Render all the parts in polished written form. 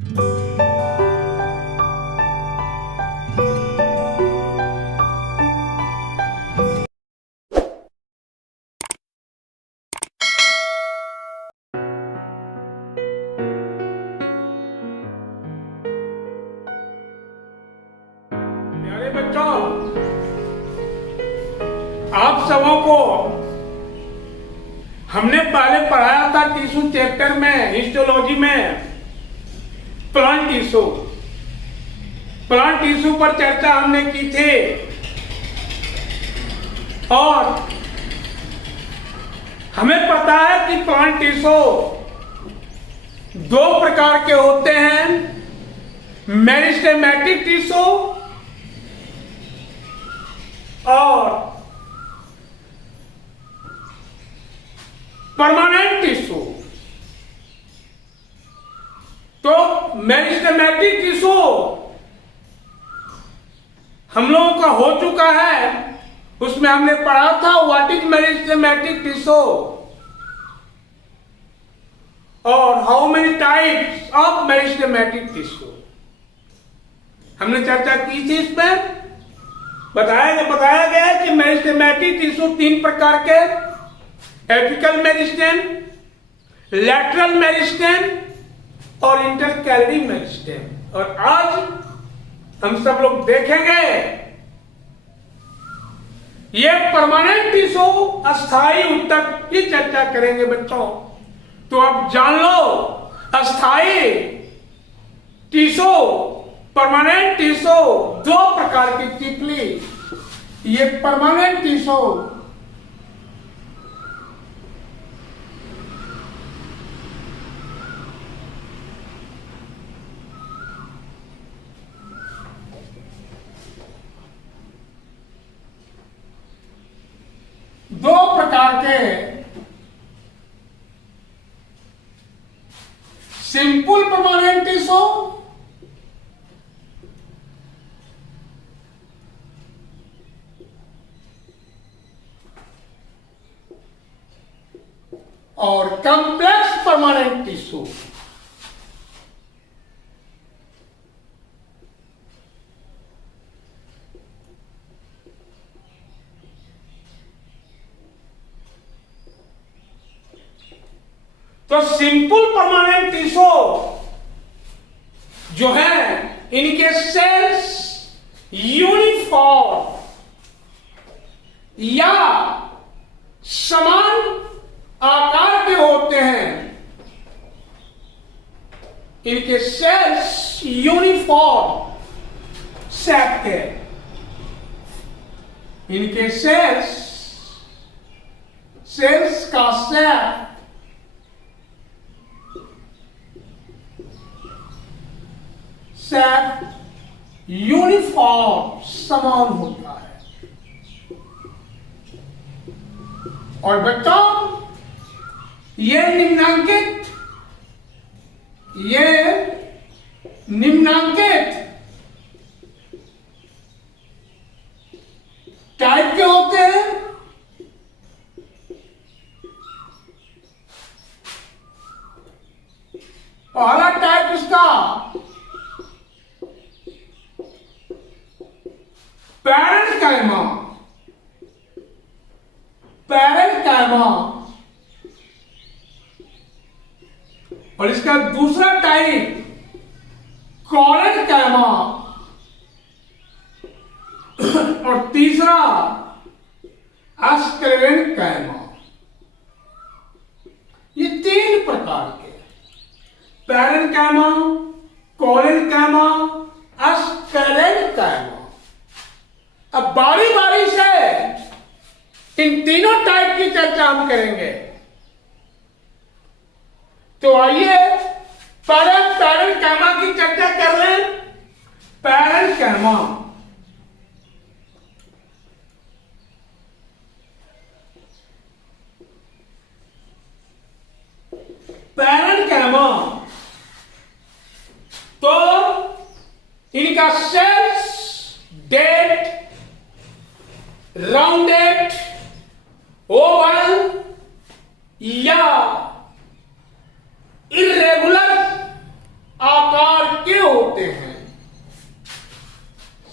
प्यारे बच्चों, आप सबों को हमने पहले पढ़ाया था टिश्यू चैप्टर में, हिस्टोलॉजी में, प्लांट टिश्यू पर चर्चा हमने की थी। और हमें पता है कि प्लांट टिश्यू दो प्रकार के होते हैं, मेरिस्टेमेटिक टिश्यू और परमानेंट टिश्यू। तो मेरिस्टेमेटिक टिश्यू हम लोगों का हो चुका है, उसमें हमने पढ़ा था व्हाट इज मेरिस्टेमेटिक टिश्यू और how many types of meristematic tissue. हमने चर्चा की थी। इसमें बताया गया है कि मेरिस्टेमेटिक टिश्यू तीन प्रकार के, एपिकल मेरिस्टेम, लैटरल मेरिस्टेम और इंटरकैलरी मेरिस्टेम। और आज हम सब लोग देखेंगे ये परमानेंट टिश्यू, अस्थायी उत्तर की चर्चा करेंगे बच्चों। तो आप जान लो, अस्थायी टिश्यू, परमानेंट टिश्यू दो प्रकार की टिप्पणी। ये परमानेंट टिश्यू दो प्रकार के, सिंपल परमानेंट टिश्यू और कॉम्प्लेक्स परमानेंट टिश्यू। तो सिंपल परमानेंट टिश्यू जो है, इनके सेल्स यूनिफॉर्म या समान आकार के होते हैं। इनके सेल्स यूनिफॉर्म शेप के, इनके सेल्स का शेप यूनिफॉर्म समान होता है। और बच्चों, ये निम्नांकित टाइप के होते हैं। पहला टाइप इसका पैरेन्काइमा और इसका दूसरा टाइप कॉलेनकाइमा और तीसरा एस्क्लेरेनकाइमा। ये तीन प्रकार के, पैरेन्काइमा, कॉलेनकाइमा, एस्क्लेरेनकाइमा। अब बारी बारी से इन तीनों टाइप की चर्चा हम करेंगे। तो आइए पैरेन्काइमा की चर्चा कर लें। पैरेन्काइमा तो इनका सेल्स डेट, राउंडेड, ओवल या इर्रेगुलर आकार होते हैं।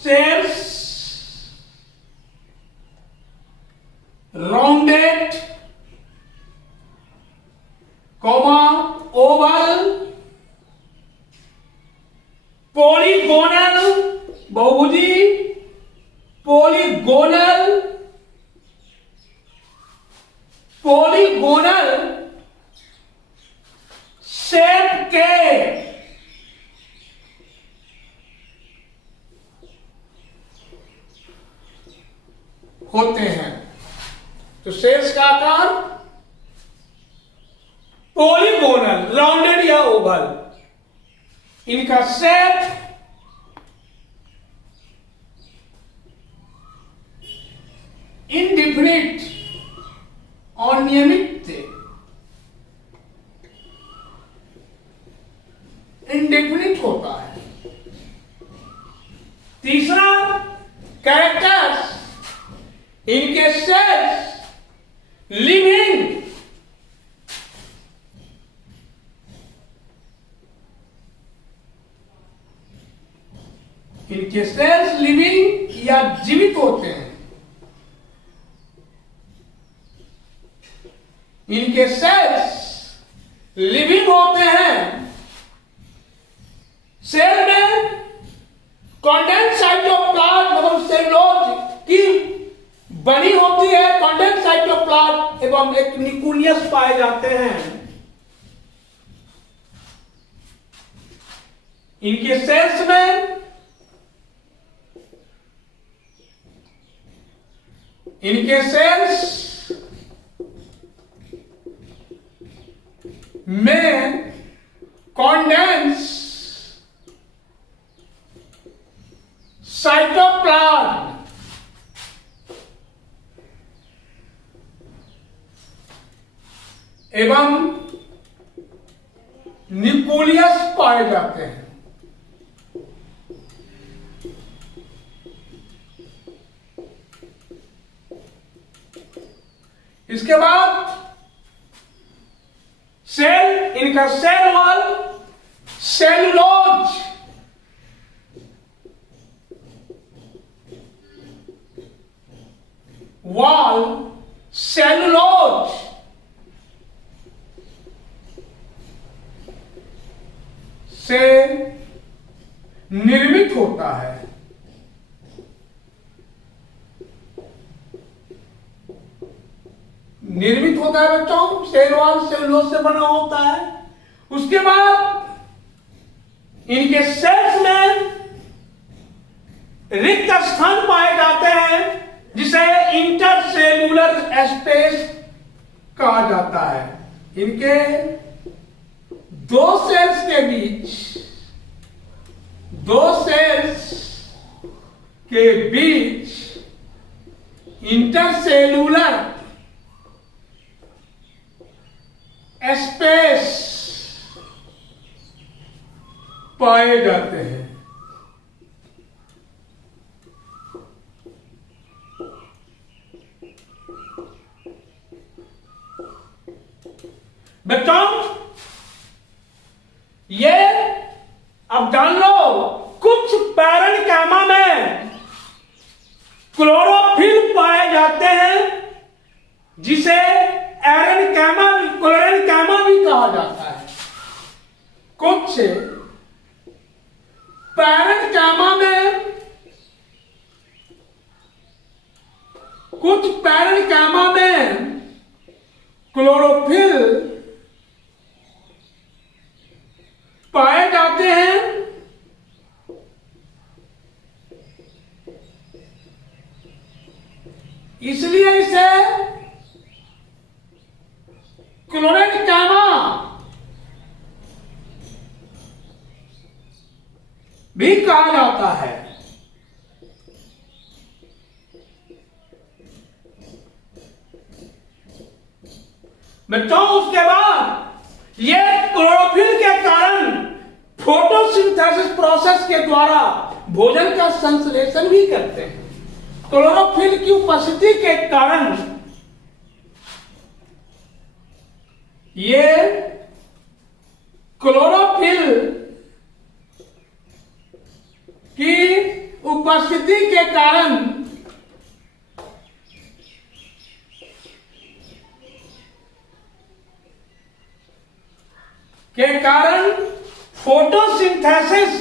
Cells rounded, comma oval, polygonal बहुभुजी, पॉलीगोनल, पॉलीगोनल शेप के होते हैं। तो सेल्स का आकार पॉलीगोनल, राउंडेड या ओवल, इनका शेप इनडिफिनिट, अनियमित, इंडेफिनिट होता है। तीसरा कैरेक्टर्स, इनके सेल्स लिविंग, इनके सेल्स लिविंग या जीवित होते हैं। इनके सेल्स लिविंग होते हैं। सेल में कॉन्डेंस साइटोप्लाज्म मतलब सेलुलोज की बनी होती है कॉन्डेंस साइटोप्लाज्म एवं एक न्यूक्लियस पाए जाते हैं। इनके सेल्स में इनके सेल्स में कॉन्डेंस साइटोप्लाज्म एवं न्यूक्लियस पाए जाते हैं। इसके बाद सेल, इनका cell wall cellulose, wall cellulose से निर्मित होता है। निर्मित होता है बच्चों, सेल वॉल सेलुलोज से बना होता है। उसके बाद इनके सेल्स में रिक्त स्थान पाए जाते हैं जिसे इंटरसेलुलर स्पेस कहा जाता है। इनके दो सेल्स के बीच इंटरसेलुलर स्पेस पाए जाते हैं। बच्चों ये अब जान लो, कुछ पैरेन्काइमा में क्लोरोफिल पाए जाते हैं जिसे क्लोरेन्काइमा भी कहा जाता है। कुछ पैरेन्काइमा में क्लोरोफिल पाए जाते हैं। इसलिए इसे क्लोरेन्काइमा भी कहा जाता है। बच्चों उसके बाद ये क्लोरोफिल के कारण फोटोसिंथेसिस प्रोसेस के द्वारा भोजन का संश्लेषण भी करते हैं। क्लोरोफिल की उपस्थिति के कारण ये क्लोरोफिल की उपस्थिति के कारण फोटोसिंथेसिस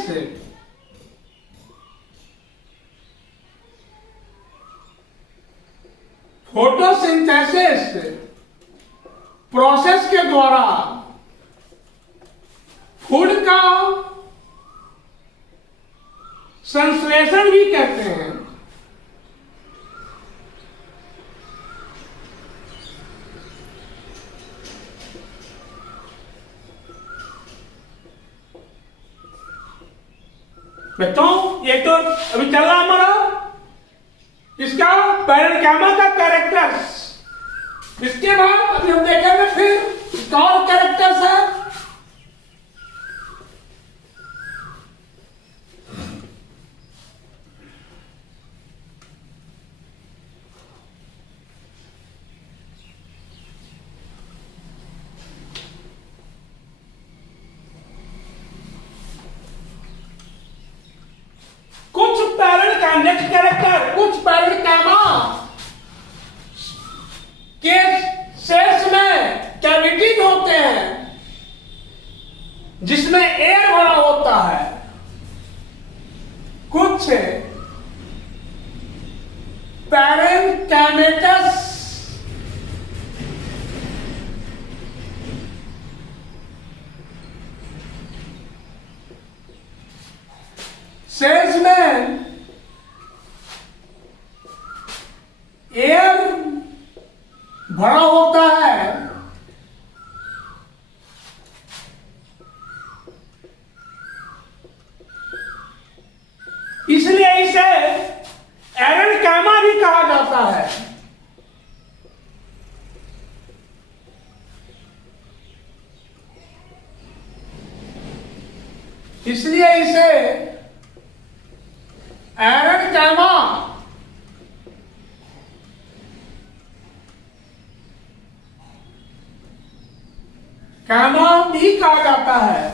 प्रोसेस के द्वारा फूड का संश्लेषण भी कहते हैं। बच्चों ये तो अभी चल रहा हमारा इसका पैरेन्काइमा का कैरेक्टर्स। इसके बाद अभी हम देखेंगे फिर इसका और कैरेक्टर्स है। नेक्स्ट कैरेक्टर, कुछ पैरेन्काइमा के सेल्स में कैविटीज होते हैं जिसमें एयर भरा होता है। कुछ पैरेन्काइमेटस सेल्स में एयर भरा होता है। इसलिए इसे पैरेन्काइमा भी कहा जाता है। इसलिए इसे पैरेन्काइमा कामा भी कहा जाता है।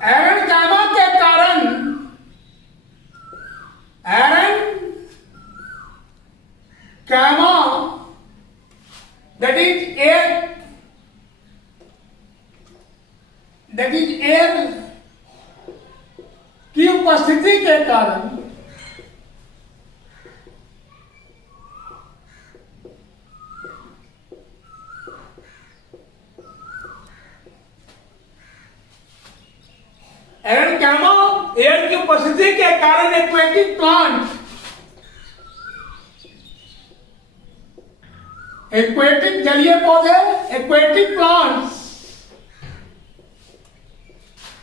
पैरेन्काइमा के कारण पैरेन्काइमा that is एयर की उपस्थिति के कारण पैरेन्काइमा एयर की उपस्थिति के कारण एक्वेटिक प्लांट, एक्वेटिक जलीय पौधे, एक्वेटिक प्लांट्स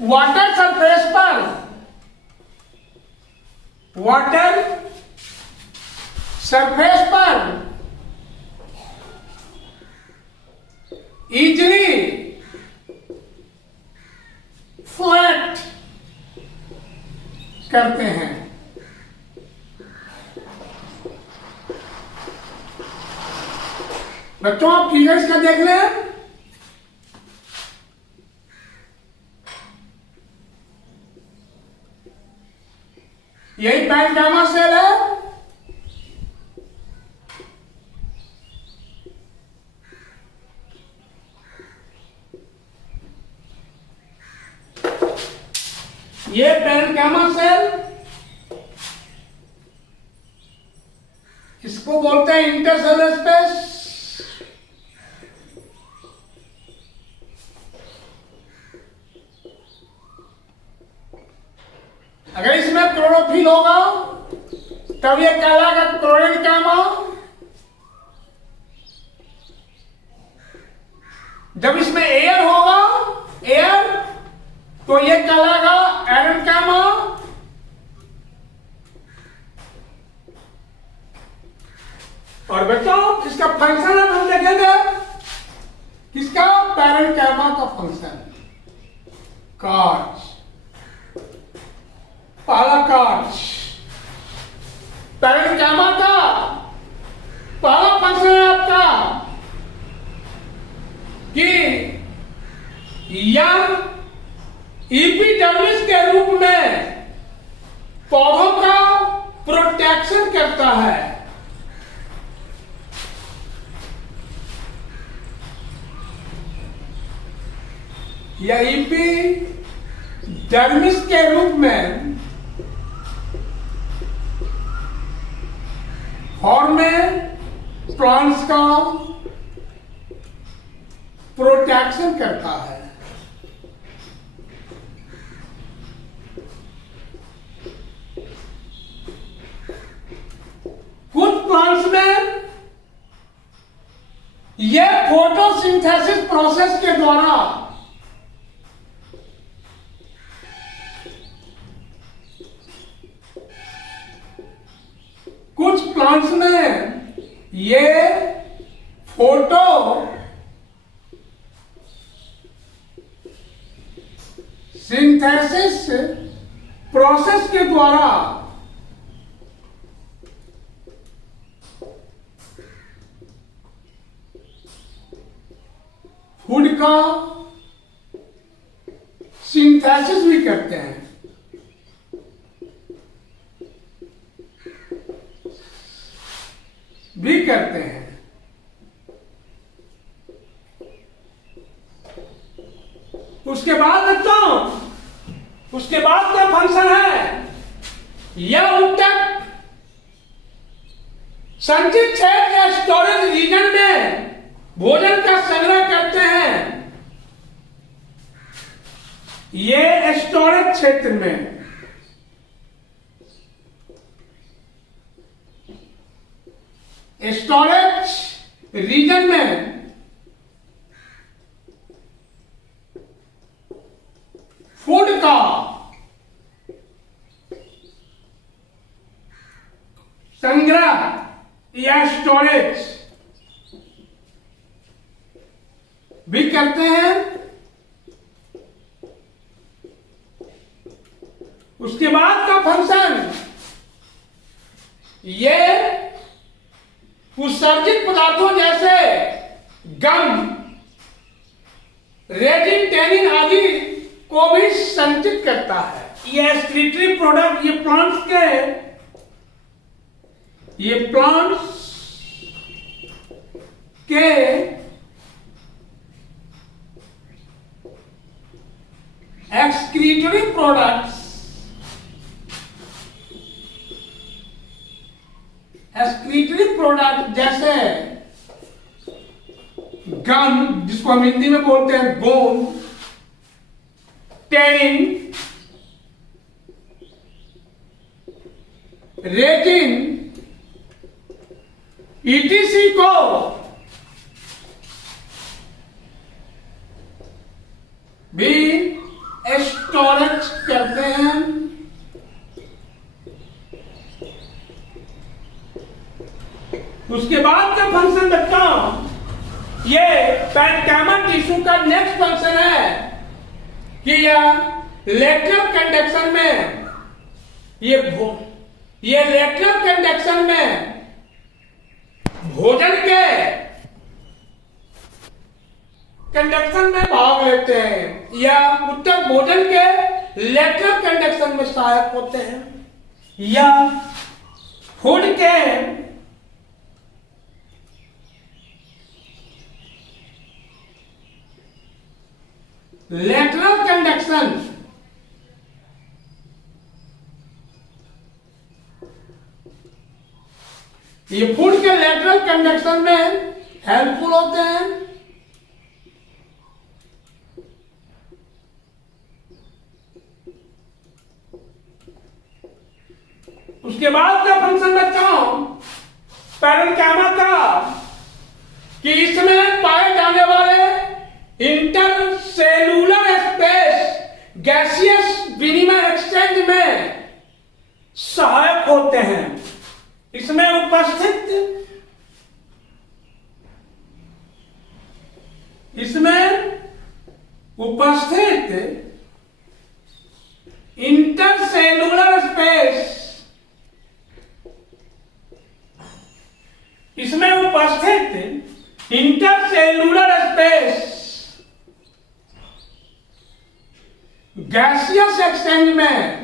वाटर सरफेस पर, वाटर सरफेस पर इजीली फ्लैट करते हैं। बच्चों आप फिगर्स का देख लें। यही पैरेन्काइमा सेल है। ये पैरेन्काइमा सेल, इसको बोलते हैं इंटरसेलुलर स्पेस। अगर इसमें क्लोरोफिल होगा तब ये कहलाएगा पैरेन्काइमा। जब इसमें एयर होगा, एयर, तो ये कहलाएगा पैरेन्काइमा। और बच्चों इसका फंक्शन हम देखेंगे। किसका? पैरेन्काइमा का फंक्शन। कार्य, पहला कार्य पैरेन्काइमा प्रोटेक्शन करता है। यह एपिडर्मिस के रूप में फॉर्म में प्लांट्स का प्रोटेक्शन करता है। कुछ प्लांट्स में यह फोटोसिंथेसिस प्रोसेस के द्वारा कुछ प्लांट्स में ये फोटो सिंथेसिस प्रोसेस के द्वारा फूड का सिंथेसिस भी करते हैं। उसके बाद उसके बाद क्या फंक्शन है, यह ऊतक संचित क्षेत्र या स्टोरेज रीजन में भोजन का संग्रह करते हैं। ये स्टोरेज क्षेत्र में स्टोरेज रीजन में फूड का संग्रह या स्टोरेज भी करते हैं। उसके बाद का फंक्शन ये उत्सर्जित पदार्थों जैसे गम, रेजिन, टेनिन आदि को भी संचित करता है। ये एक्सक्रीटरी प्रोडक्ट ये प्लांट्स के एक्सक्रीटरी प्रोडक्ट्स जैसे गम, जिसको हम हिंदी में बोलते हैं गोंद, टेनिन, रेजिन, ईटीसी को भी स्टोरेज करते हैं। उसके बाद का फंक्शन बच्चों, ये पैरेन्काइमा टिश्यू का नेक्स्ट फंक्शन है कि यह लेटरल कंडक्शन में ये लेटरल कंडक्शन में भोजन के कंडक्शन में भाग लेते हैं या उत्तक भोजन के लेटरल कंडक्शन में सहायक होते हैं या फूड के लेटरल कंडक्शन ये फूड के लेटरल कंडक्शन में हेल्पफुल होते हैं। उसके बाद का फंक्शन बच्चों पैरेन्काइमा का कि इसमें पाए जाने वाले इंटरसेलुलर स्पेस गैसियस विनिमय एक्सचेंज में सहायक होते हैं। इसमें उपस्थित इंटरसेलुलर स्पेस गैसियस एक्सचेंज में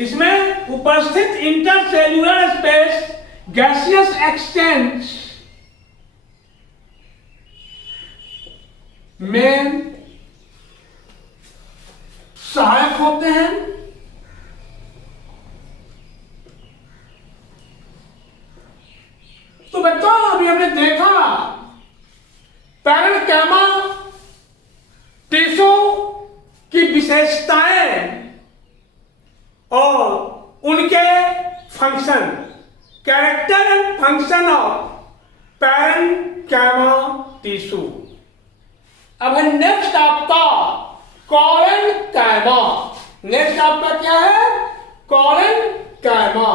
इसमें उपस्थित इंटरसेल्यूलर स्पेस गैसियस एक्सचेंज में सहायक होते हैं। तो बच्चों अभी हमने देखा पैरेन्काइमा टिश्यू की विशेषताएं और उनके function, character and function of parenchyma tissue. अब है नेक्स्ट आपका कॉरेन्काइमा। नेक्स्ट आपका क्या है? कॉरेन्काइमा।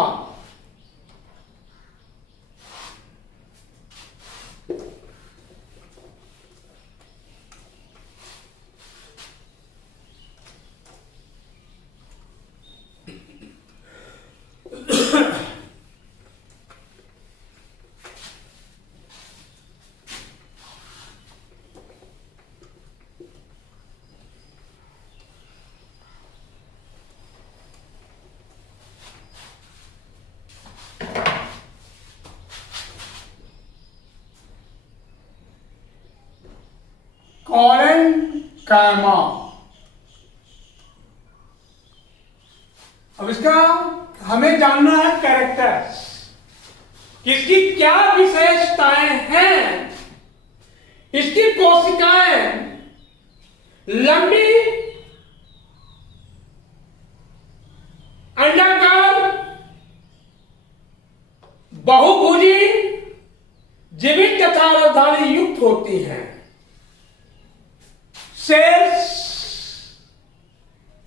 कॉरेन्काइमा। अब इसका हमें जानना है कैरेक्टर्स, इसकी क्या विशेषताएं हैं। इसकी कोशिकाएं लंबी, अंडाकार, बहुभुजी, जीवित तथा राजधानी युक्त होती हैं। सेल्स,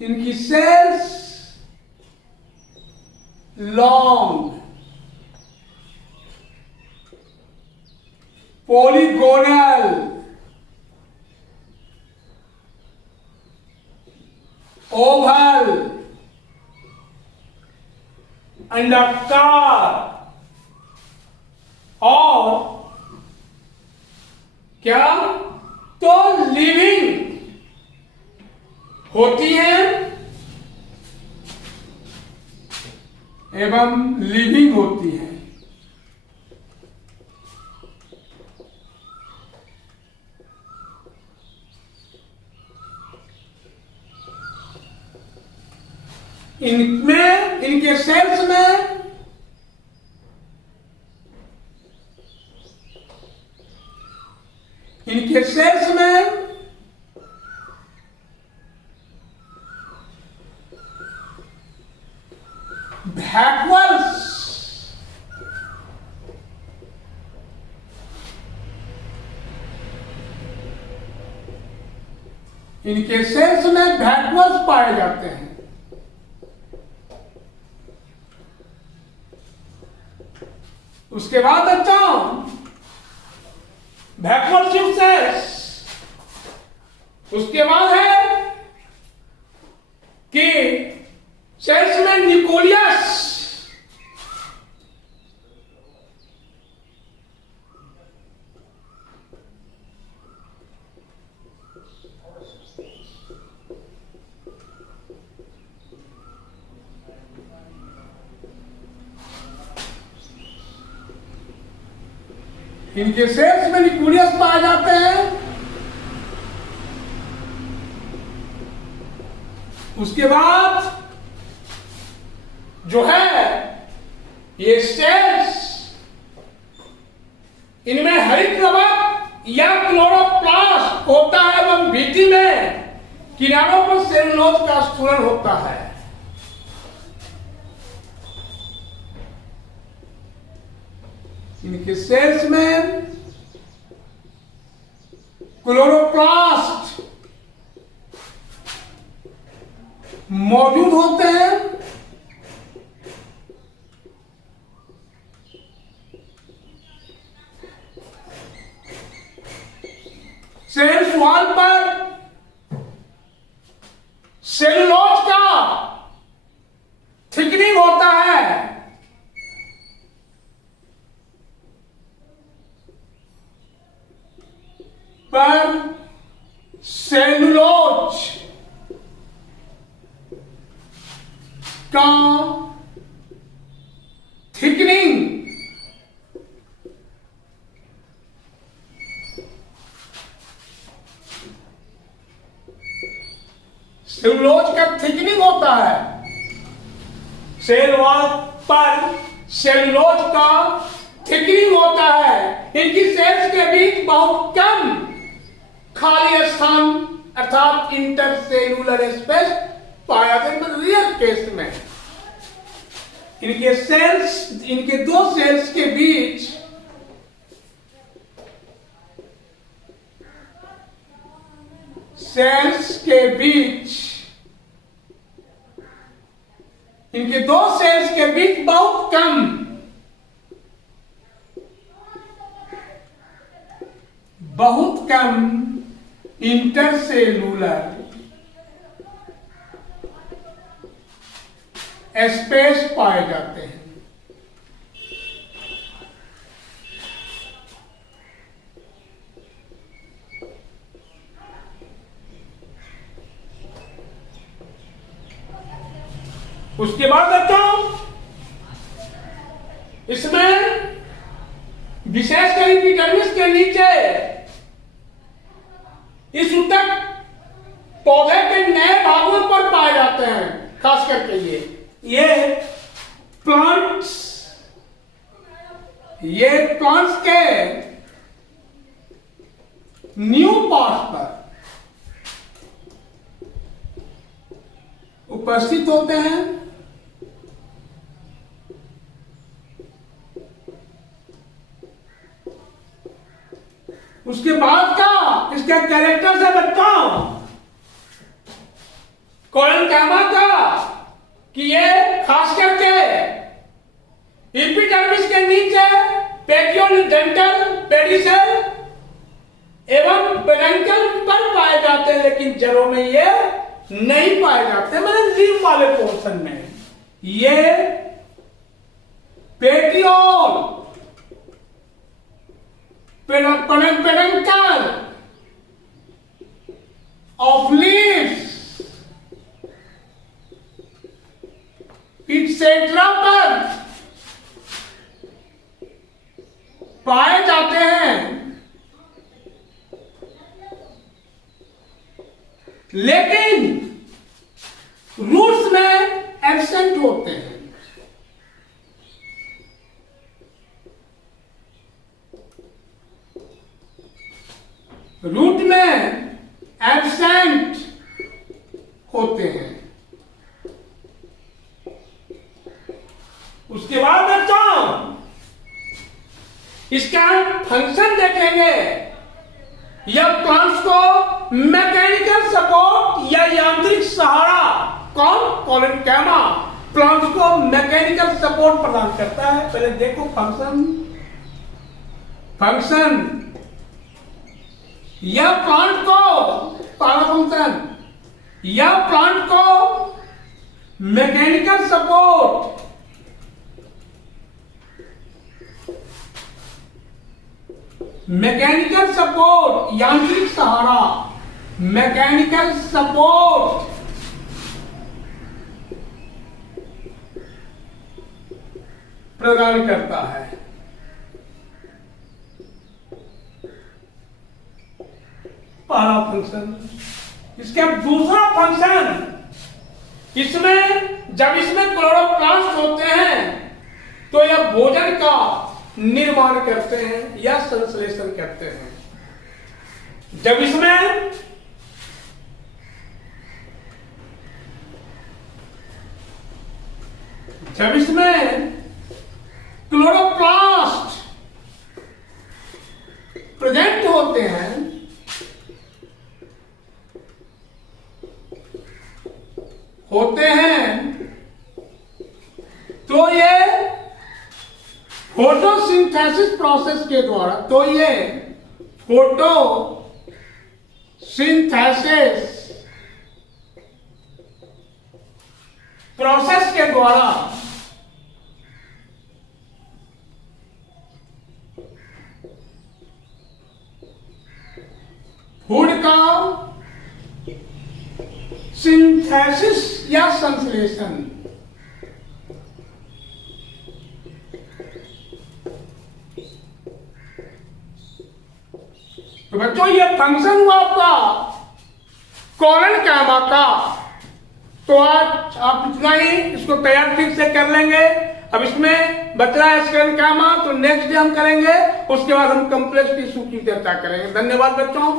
इनकी सेल्स लॉन्ग, पॉलीगोनल, ओवल, अंडाकार और क्या तो लिविंग होती हैं एवं लिविंग होती हैं। इनमें, इनके सेल्स में वैक्यूल्स, इनके सेल्स में वैक्यूल्स पाए जाते हैं। उसके बाद बच्चों वैक्यूल सेल्स, उसके बाद है कि सेल्स में न्यूक्लियस, इनके सेल्स में न्यूक्लियस पाए जाते हैं। उसके बाद जो है ये सेल्स, इनमें हरित कवक या क्लोरोप्लास्ट होता है एवं भीति में किनारों पर सेलुलोज का स्फुरन होता है। इनके सेल्स में क्लोरोप्लास्ट मौजूद होते हैं। सेल्स वॉल पर सेलुलोज का थिकनिंग होता है। का थिकनिंग सेलुलोज का थिकनिंग होता है, सेल वॉल पर सेलुलोज का थिकनिंग होता है। इनकी सेल्स के बीच बहुत कम खाली स्थान अर्थात इंटरसेलुलर स्पेस पाया जाता है। रियल केस में इनके सेल्स, इनके दो सेल्स के बीच इनके दो सेल्स के बीच बहुत कम इंटरसेलुलर स्पेस पाए जाते हैं। उसके बाद बच्चों इसमें विशेषकर एपिडर्मिस के नीचे इस ऊतक पौधे के नए भागों पर पाए जाते हैं। खास करके ये प्लांट्स के न्यू पार्ट पर उपस्थित होते हैं। उसके बाद का इसका कैरेक्टर है बच्चों कोलेनकाइमा का कि ये खास करके एपिडर्मिस के नीचे पेरियोडेंटल पेडिसेल एवं पेडंकल पर पाए जाते हैं, लेकिन जड़ों में ये नहीं पाए जाते। मतलब लीफ वाले पोर्शन में ये petiole peduncle of leaves etcetera पर पाए जाते हैं, लेकिन रूट्स में एब्सेंट होते हैं। रूट में एब्सेंट होते हैं। उसके बाद बच्चों इसका फंक्शन देखेंगे। यह प्लांट्स को मैकेनिकल सपोर्ट या यांत्रिक सहारा, कौन कोलेनकाइमा प्लांट्स को मैकेनिकल सपोर्ट प्रदान करता है। पहले देखो फंक्शन यह प्लांट को पहला फंक्शन, यह प्लांट को मैकेनिकल सपोर्ट यांत्रिक सहारा, मैकेनिकल सपोर्ट प्रदान करता है। पहला फंक्शन। इसका दूसरा फंक्शन, जब इसमें क्लोरोप्लास्ट होते हैं तो यह भोजन का निर्माण करते हैं या संश्लेषण करते हैं। जब इसमें क्लोरोप्लास्ट प्रेजेंट होते हैं तो ये फोटोसिंथेसिस प्रोसेस के द्वारा फूड का सिंथेसिस या संश्लेषण तो बच्चों ये फंक्शन हुआ आपका कोलन कैमा का। तो आज आप इतना ही इसको तैयार ठीक से कर लेंगे। अब इसमें बच रहा है स्कैन कैमा, तो नेक्स्ट डे हम करेंगे, उसके बाद हम कॉम्प्लेक्स टिश्यू की चर्चा करेंगे। धन्यवाद बच्चों।